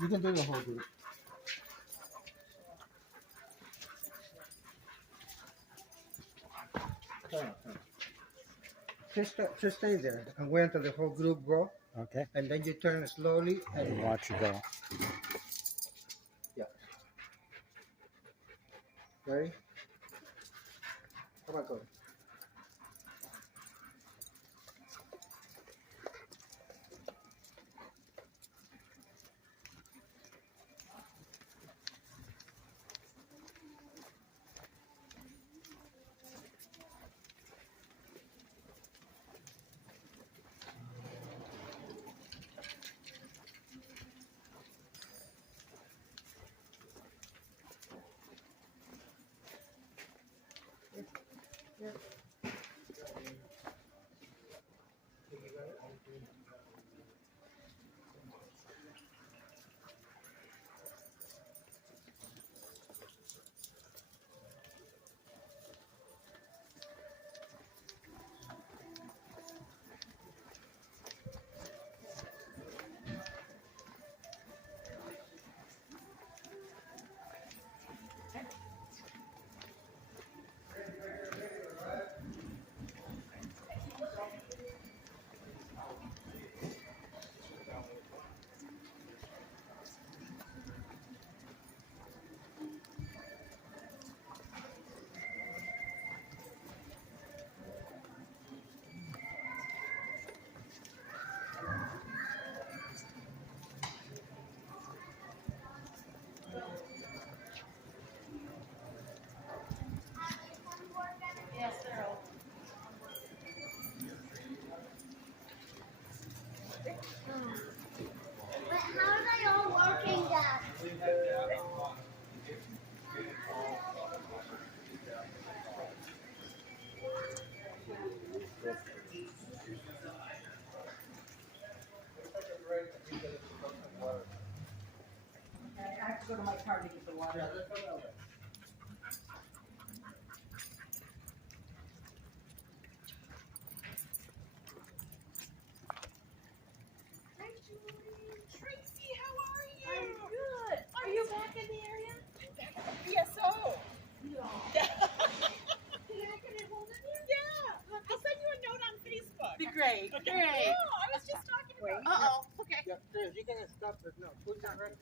You can do the whole group. Just stay there and wait until the whole group go, Okay. and then you turn slowly and Watch you go. yeah. Ready? Come on, go. But how are they all working that? I have to go to my car to get the water. Hi, Julie. Tracy, how are you? I'm good. Are you back in the area? PSO. No. Yeah. Can I get a hold of you? Yeah. I'll send you a note on Facebook. Be great. Okay. Great. No, I was just talking about. Uh-oh. Okay. Yeah, you can stop it now. Put the red